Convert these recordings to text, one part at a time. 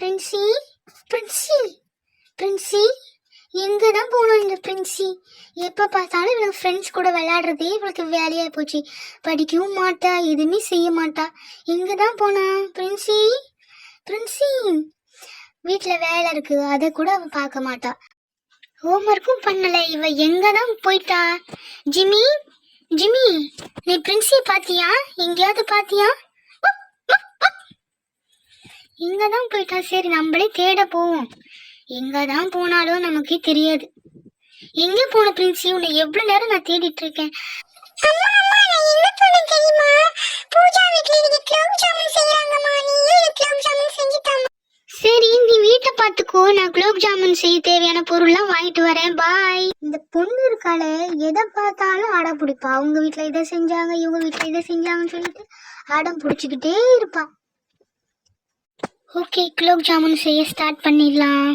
பிரின்சி, பிரின்சி, பிரின்சி, எங்கதான் போனோம் இந்த பிரின்சி? எப்ப பார்த்தாலும் இவளுக்கு ஃப்ரெண்ட்ஸ் கூட விளையாடுறதே இவளுக்கு வேலையா போச்சு. படிக்கவும் மாட்டா, எதுவுமே செய்ய மாட்டா. எங்கதான் போனா பிரின்சி? பிரின்சி, வீட்டுல வேலை இருக்கு, அதை கூட அவ பார்க்க மாட்டா. ஹோம்ஒர்க்கும் பண்ணல. இவ எங்கதான் போயிட்டா? ஜிம்மி, ஜிம்மி, நீ பிரின்சி பாத்தியா? எங்கேயாவது பாத்தியா? இங்கதான் போயிட்டா. சரி, நம்மளே தேட போவோம். எங்கதான் போனாலும் நமக்கே தெரியாது. எங்க போன பிரின்சி? உன்னை எவ்வளவு நேரம் நான் தேடிட்டு இருக்கேன். சரி, நீ வீட்டை பாத்துக்கோ, நான் குலோப் ஜாமுன் செய்ய தேவையான பொருள்லாம் வாங்கிட்டு வரேன். பாய். இந்த பொண்ணு இருக்காளே, எதை பார்த்தாலும் அடம் பிடிப்பா. அவங்க வீட்டுல இதை செஞ்சாங்க, இவங்க வீட்டுல இதை செஞ்சாங்கன்னு சொல்லிட்டு அடம் பிடிச்சிக்கிட்டே இருப்பா. ஓகே, குலோப் ஜாமுன் செய்ய ஸ்டார்ட் பண்ணிடலாம்.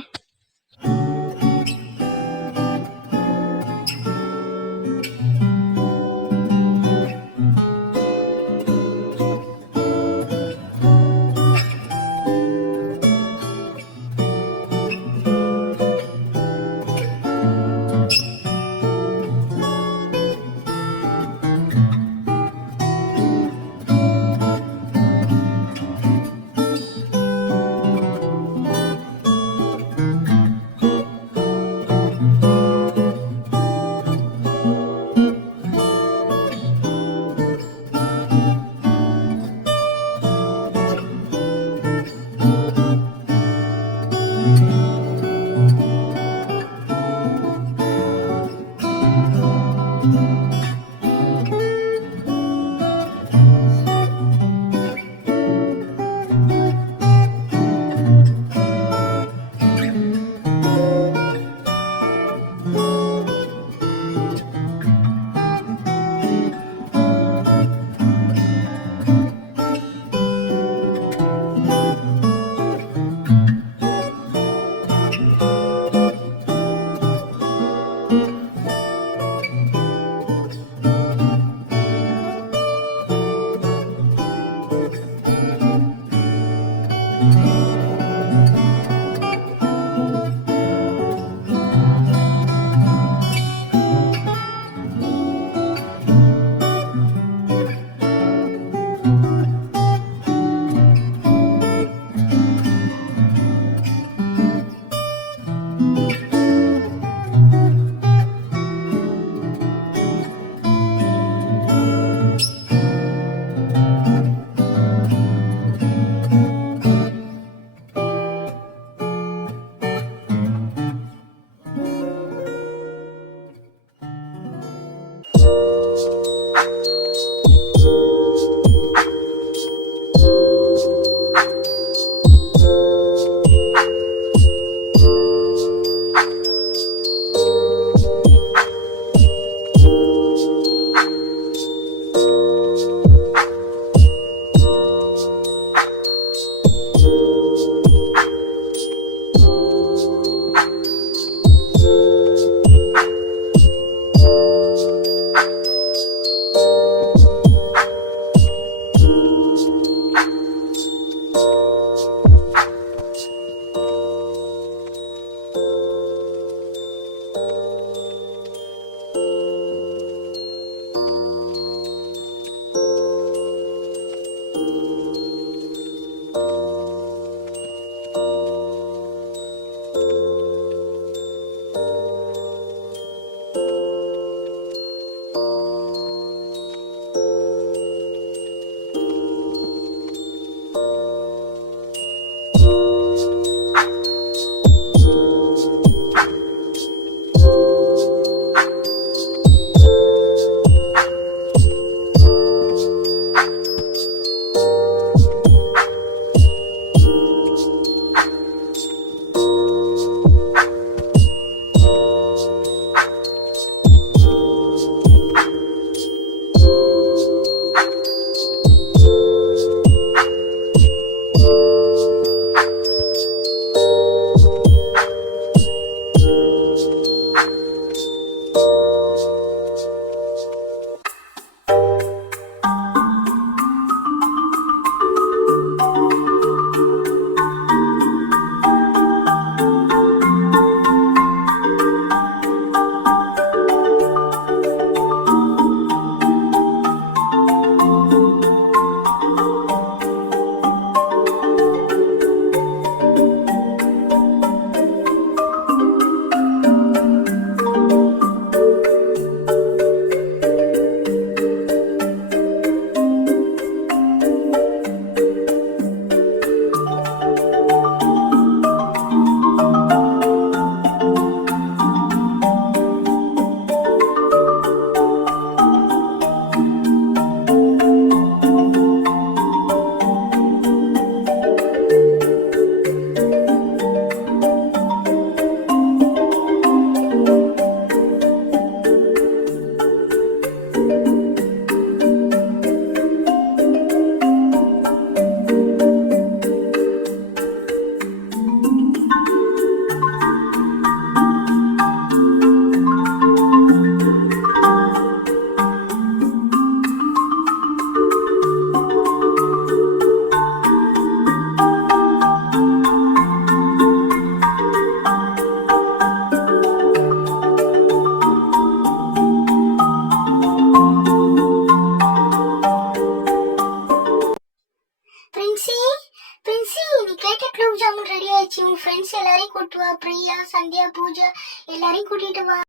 நீ கேட்ட குலோப் ஜாமுன் ரெடி ஆயிடுச்சு. உன் ஃப்ரெண்ட்ஸ் எல்லாரையும் கூட்டு வா. பிரியா, சந்தியா, பூஜா எல்லாரையும் கூட்டிட்டு வா.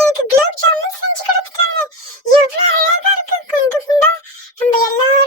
எனக்கு குலோப் ஜாமுன் செஞ்சு கொடுத்துட்டாங்க. எவ்வளவு அழகா இருக்கு குண்டு குண்டா. நம்ம எல்லாரும்